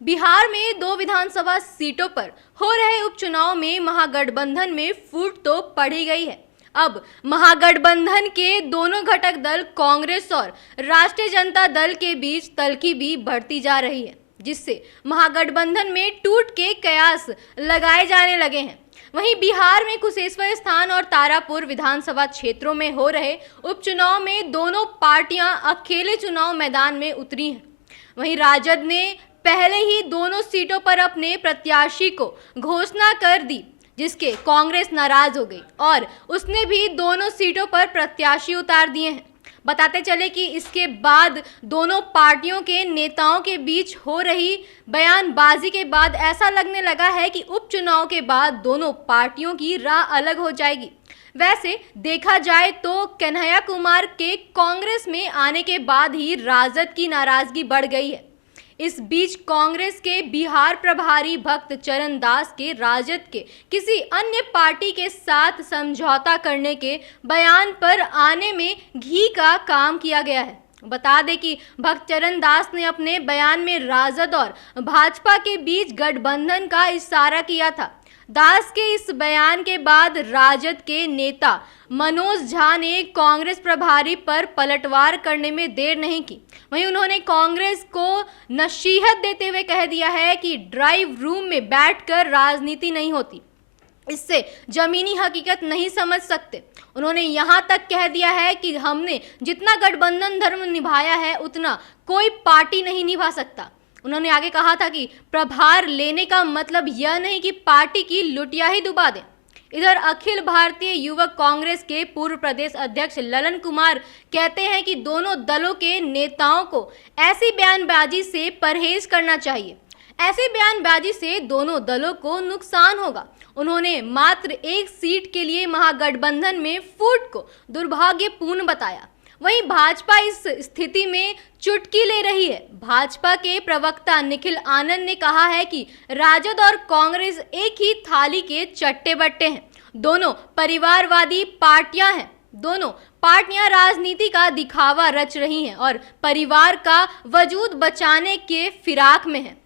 बिहार में 2 विधानसभा सीटों पर हो रहे उपचुनाव में महागठबंधन में फूट तो पड़ ही गई है। अब महागठबंधन के दोनों घटक दल कांग्रेस और राष्ट्रीय जनता दल के बीच तल्खी भी बढ़ती जा रही है, जिससे महागठबंधन में टूट के कयास लगाए जाने लगे हैं। वहीं बिहार में कुशेश्वर स्थान और तारापुर विधानसभा क्षेत्रों में हो रहे उपचुनाव में दोनों पार्टियां अकेले चुनाव मैदान में उतरी हैं। वहीं राजद ने पहले ही दोनों सीटों पर अपने प्रत्याशी को घोषणा कर दी, जिसके कांग्रेस नाराज हो गई और उसने भी दोनों सीटों पर प्रत्याशी उतार दिए हैं। बताते चले कि इसके बाद दोनों पार्टियों के नेताओं के बीच हो रही बयानबाजी के बाद ऐसा लगने लगा है कि उपचुनाव के बाद दोनों पार्टियों की राह अलग हो जाएगी। वैसे देखा जाए तो कन्हैया कुमार के कांग्रेस में आने के बाद ही राजद की नाराजगी बढ़ गई है। इस बीच कांग्रेस के बिहार प्रभारी भक्त चरण दास के राजद के किसी अन्य पार्टी के साथ समझौता करने के बयान पर आने में घी का काम किया गया है। बता दें कि भक्त चरण दास ने अपने बयान में राजद और भाजपा के बीच गठबंधन का इशारा किया था। दास के इस बयान के बाद राजद के नेता मनोज झा ने कांग्रेस प्रभारी पर पलटवार करने में देर नहीं की। वहीं उन्होंने कांग्रेस को नसीहत देते हुए कह दिया है कि ड्राइव रूम में बैठकर राजनीति नहीं होती, इससे जमीनी हकीकत नहीं समझ सकते। उन्होंने यहां तक कह दिया है कि हमने जितना गठबंधन धर्म निभाया है उतना कोई पार्टी नहीं निभा सकता। उन्होंने आगे कहा था कि प्रभार लेने का मतलब यह नहीं कि पार्टी की लुटिया ही डुबा दें। इधर अखिल भारतीय युवक कांग्रेस के पूर्व प्रदेश अध्यक्ष ललन कुमार कहते हैं कि दोनों दलों के नेताओं को ऐसी बयानबाजी से परहेज करना चाहिए। ऐसी बयानबाजी से दोनों दलों को नुकसान होगा। उन्होंने मात्र एक सीट के लिए महागठबंधन में फूट को दुर्भाग्यपूर्ण बताया। वहीं भाजपा इस स्थिति में चुटकी ले रही है। भाजपा के प्रवक्ता निखिल आनंद ने कहा है कि राजद और कांग्रेस एक ही थाली के चट्टे बट्टे हैं। दोनों परिवारवादी पार्टियां हैं। दोनों पार्टियां राजनीति का दिखावा रच रही हैं और परिवार का वजूद बचाने के फिराक में हैं।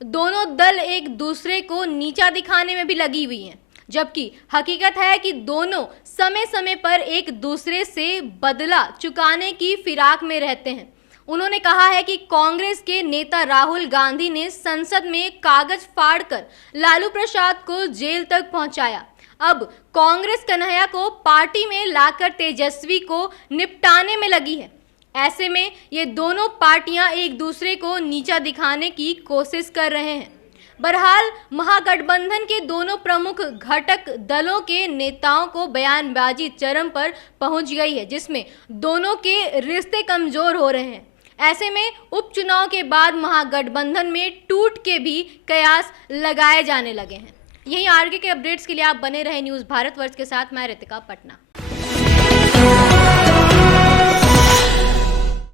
दोनों दल एक दूसरे को नीचा दिखाने में भी लगी हुई हैं, जबकि हकीकत है कि दोनों समय समय पर एक दूसरे से बदला चुकाने की फिराक में रहते हैं। उन्होंने कहा है कि कांग्रेस के नेता राहुल गांधी ने संसद में कागज फाड़कर लालू प्रसाद को जेल तक पहुंचाया। अब कांग्रेस कन्हैया को पार्टी में लाकर तेजस्वी को निपटाने में लगी है। ऐसे में ये दोनों पार्टियां एक दूसरे को नीचा दिखाने की कोशिश कर रहे हैं। बहरहाल महागठबंधन के दोनों प्रमुख घटक दलों के नेताओं को बयानबाजी चरम पर पहुंच गई है, जिसमें दोनों के रिश्ते कमजोर हो रहे हैं। ऐसे में उपचुनाव के बाद महागठबंधन में टूट के भी कयास लगाए जाने लगे हैं। यही आगे के अपडेट्स के लिए आप बने रहे न्यूज़ भारतवर्ष के साथ। मैं रितिका पटना।